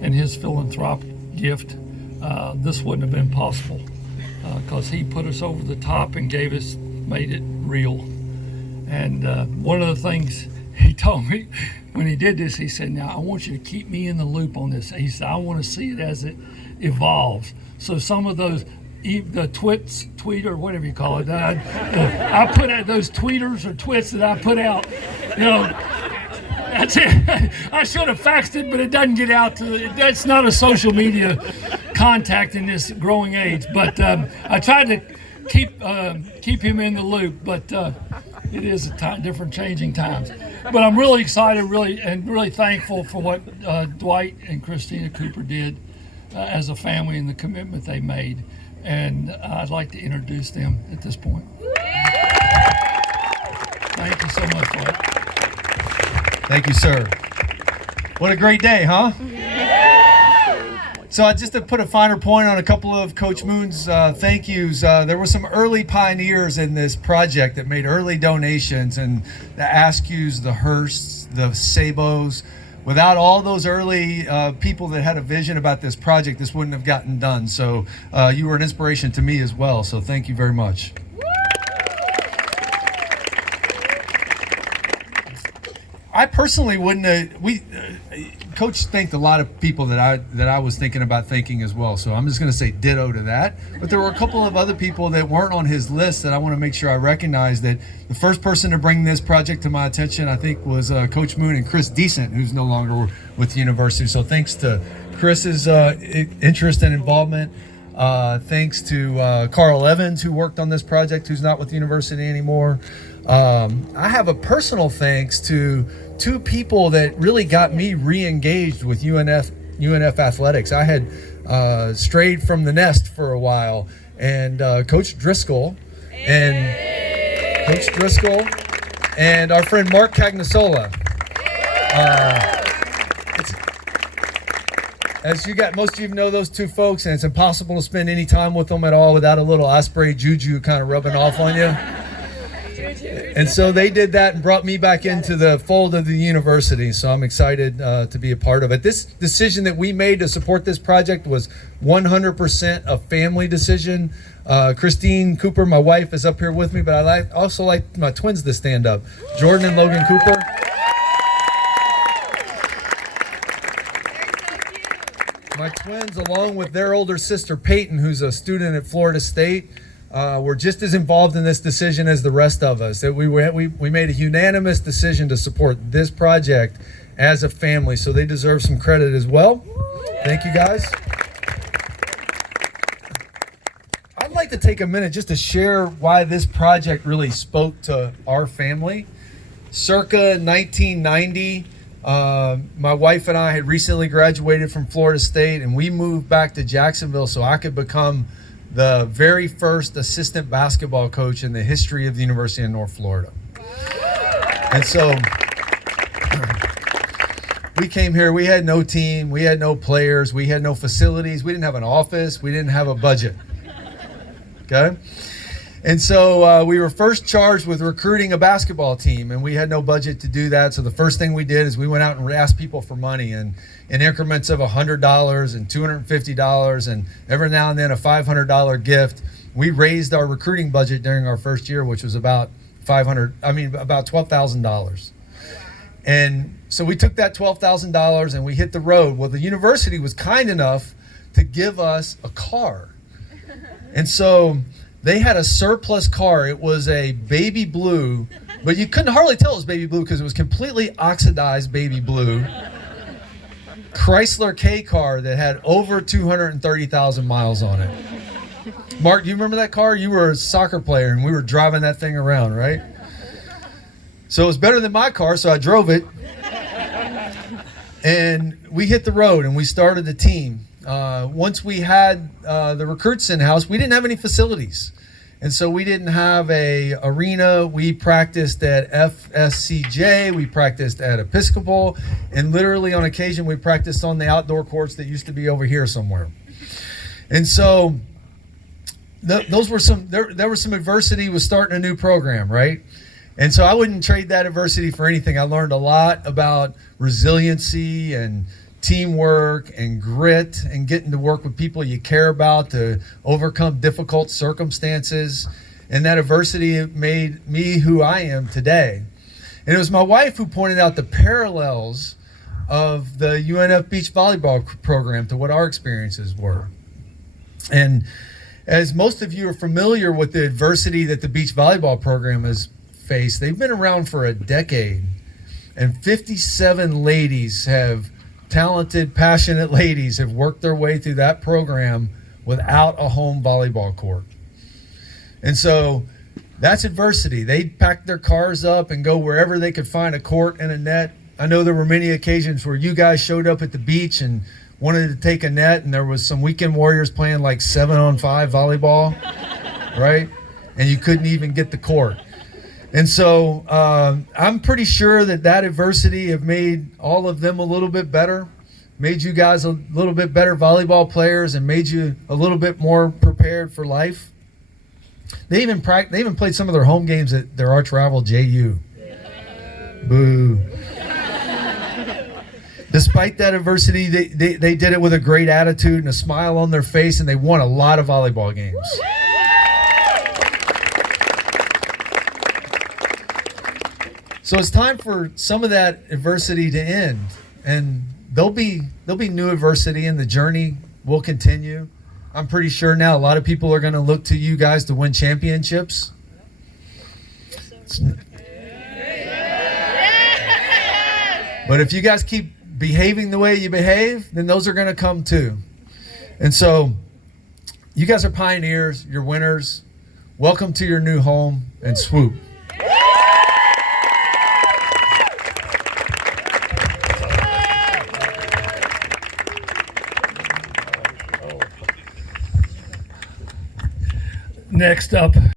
and his philanthropic gift, this wouldn't have been possible, because he put us over the top and made it real. And one of the things he told me when he did this, he said, "Now I want you to keep me in the loop on this." He said, "I want to see it as it evolves." So some of those, the tweet or whatever you call it, I put out those tweeters or twits that I put out, that's it. I should have faxed it, but it doesn't get out that's not a social media contact in this growing age. But I tried to keep him in the loop, but it is different changing times. But I'm really excited, really thankful for what Dwight and Christina Cooper did as a family and the commitment they made. And I'd like to introduce them at this point. Thank you so much, Dwight. Thank you, sir. What a great day, huh? So just to put a finer point on a couple of Coach Moon's thank yous, there were some early pioneers in this project that made early donations, and the Askews, the Hursts, the Sabos. Without all those early people that had a vision about this project, this wouldn't have gotten done. So you were an inspiration to me as well, so thank you very much. I personally wouldn't have, Coach thanked a lot of people that I was thinking about thanking as well, so I'm just going to say ditto to that. But there were a couple of other people that weren't on his list that I want to make sure I recognize. That the first person to bring this project to my attention, I think, was Coach Moon and Chris Decent, who's no longer with the university. So thanks to Chris's interest and involvement. Thanks to Carl Evans, who worked on this project, who's not with the university anymore. I have a personal thanks to two people that really got me re-engaged with UNF athletics. I had strayed from the nest for a while, and Coach Driscoll and our friend Mark Cagnasola. Most of you know those two folks, and it's impossible to spend any time with them at all without a little Osprey juju kind of rubbing off on you. And so they did that and brought me back into the fold of the university. So I'm excited to be a part of it. This decision that we made to support this project was 100% a family decision. Christine Cooper, my wife, is up here with me, but I also like my twins to stand up. Jordan and Logan Cooper. My twins, along with their older sister Peyton, who's a student at Florida State, were just as involved in this decision as the rest of us. That we made a unanimous decision to support this project as a family, so they deserve some credit as well. Thank you, guys. I'd like to take a minute just to share why this project really spoke to our family. Circa 1990, my wife and I had recently graduated from Florida State, and we moved back to Jacksonville so I could become the very first assistant basketball coach in the history of the University of North Florida. And so we came here, we had no team, we had no players, we had no facilities, we didn't have an office, we didn't have a budget. Okay? And so we were first charged with recruiting a basketball team, and we had no budget to do that. So the first thing we did is we went out and asked people for money, and in increments of $100 and $250 and every now and then a $500 gift. We raised our recruiting budget during our first year, which was about $12,000. And so we took that $12,000 and we hit the road. Well, the university was kind enough to give us a car. And so they had a surplus car. It was a baby blue, but you couldn't hardly tell it was baby blue because it was completely oxidized baby blue Chrysler K car that had over 230,000 miles on it. Mark, do you remember that car? You were a soccer player and we were driving that thing around, right? So it was better than my car, so I drove it. And we hit the road and we started the team. Once we had the recruits in-house, we didn't have any facilities. And so we didn't have a arena. We practiced at FSCJ, we practiced at Episcopal, and literally on occasion we practiced on the outdoor courts that used to be over here somewhere. And so there was some adversity with starting a new program, right? And so I wouldn't trade that adversity for anything. I learned a lot about resiliency and teamwork and grit and getting to work with people you care about to overcome difficult circumstances. And that adversity made me who I am today. And it was my wife who pointed out the parallels of the UNF beach volleyball program to what our experiences were. And as most of you are familiar with the adversity that the beach volleyball program has faced, they've been around for a decade. And 57 ladies talented, passionate ladies have worked their way through that program without a home volleyball court. And so that's adversity. They packed their cars up and go wherever they could find a court and a net. I know there were many occasions where you guys showed up at the beach and wanted to take a net, and there was some weekend warriors playing like 7-on-5 volleyball, right? And you couldn't even get the court. And so I'm pretty sure that adversity have made all of them a little bit better, made you guys a little bit better volleyball players, and made you a little bit more prepared for life. They even played some of their home games at their arch rival JU. Boo. Despite that adversity, they did it with a great attitude and a smile on their face, and they won a lot of volleyball games. So it's time for some of that adversity to end, and there'll be new adversity, and the journey will continue. I'm pretty sure now a lot of people are going to look to you guys to win championships. But if you guys keep behaving the way you behave, then those are going to come too. And so you guys are pioneers, you're winners. Welcome to your new home, and swoop. Next up,